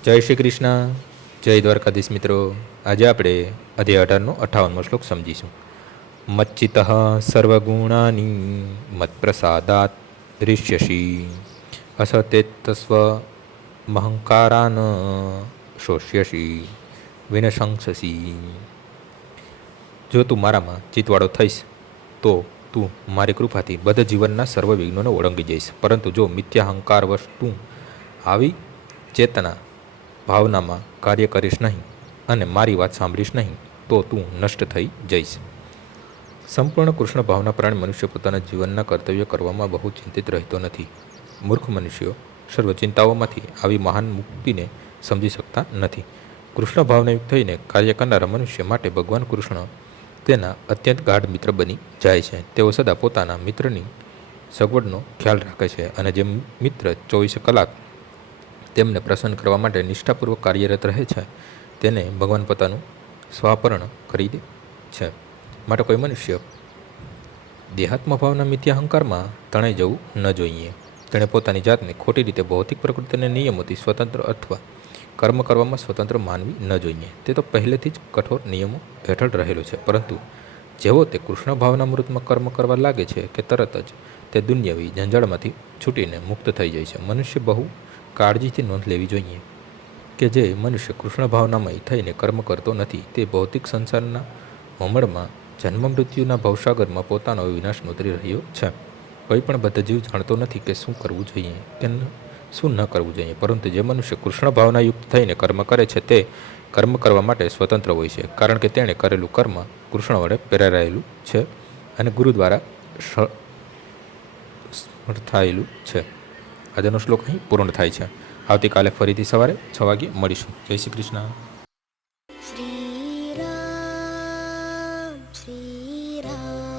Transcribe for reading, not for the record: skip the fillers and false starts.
જય શ્રી કૃષ્ણ, જય દ્વારકાધીશ મિત્રો. આજે આપણે અધ્યાય 18નો 58મો શ્લોક સમજીશું. મચ્ચિત સર્વગુણાની મત્પ્રસાદાત દૃશ્યસી અસતેત્તસ્વ મહંકારાન શોષ્યસી વિનશંસસી. જો તું મારામાં ચિત્તવાળો થઈશ તો તું મારી કૃપાથી બધા જીવનના સર્વ વિઘ્નોને ઓળંગી જઈશ. પરંતુ જો મિથ્યાહંકારવશ તું આવી ચેતના ભાવનામાં કાર્ય કરીશ નહીં અને મારી વાત સાંભળીશ નહીં તો તું નષ્ટ થઈ જઈશ. સંપૂર્ણ કૃષ્ણ ભાવના પ્રાણી મનુષ્ય પોતાના જીવનના કર્તવ્ય કરવામાં બહુ ચિંતિત રહેતો નથી. મૂર્ખ મનુષ્યો સર્વ ચિંતાઓમાંથી આવી મહાન મુક્તિને સમજી શકતા નથી. કૃષ્ણ ભાવનાયુક્ત થઈને કાર્ય કરનારા મનુષ્ય માટે ભગવાન કૃષ્ણ તેના અત્યંત ગાઢ મિત્ર બની જાય છે. તેઓ સદા પોતાના મિત્રની સગવડનો ખ્યાલ રાખે છે અને જે મિત્ર 24 કલાક તેમને પ્રસન્ન કરવા માટે નિષ્ઠાપૂર્વક કાર્યરત રહે છે તેને ભગવાન પોતાનું સ્વાપર્ણ કરી દે છે. માટે કોઈ મનુષ્ય દેહાત્મ ભાવના મિથ્યાહંકારમાં તણાઈ જવું ન જોઈએ. તેણે પોતાની જાતને ખોટી રીતે ભૌતિક પ્રકૃતિના નિયમોથી સ્વતંત્ર અથવા કર્મ કરવામાં સ્વતંત્ર માનવી ન જોઈએ. તે તો પહેલેથી જ કઠોર નિયમો હેઠળ રહેલો છે. પરંતુ જેવો તે કૃષ્ણ ભાવનામૃતમાં કર્મ કરવા લાગે છે કે તરત જ તે દુન્યવી જંજાળમાંથી છૂટીને મુક્ત થઈ જાય છે. મનુષ્ય બહુ કાળજીથી નોંધ લેવી જોઈએ કે જે મનુષ્ય કૃષ્ણ ભાવનામય થઈને કર્મ કરતો નથી તે ભૌતિક સંસારના ભમરમાં જન્મ મૃત્યુના ભવસાગરમાં પોતાનો વિનાશ નોતરી રહ્યો છે. કોઈ પણ બધા જીવ જાણતો નથી કે શું કરવું જોઈએ કે શું ન કરવું જોઈએ. પરંતુ જે મનુષ્ય કૃષ્ણ ભાવનાયુક્ત થઈને કર્મ કરે છે તે કર્મ કરવા માટે સ્વતંત્ર હોય છે, કારણ કે તેણે કરેલું કર્મ કૃષ્ણ વડે પ્રેરાયેલું છે અને ગુરુ દ્વારા થયેલું છે. આજનો શ્લોક અહીં પૂર્ણ થાય છે. આવતીકાલે ફરીથી સવારે 6 વાગ્યે મળીશું. જય શ્રી કૃષ્ણ. શ્રી રામ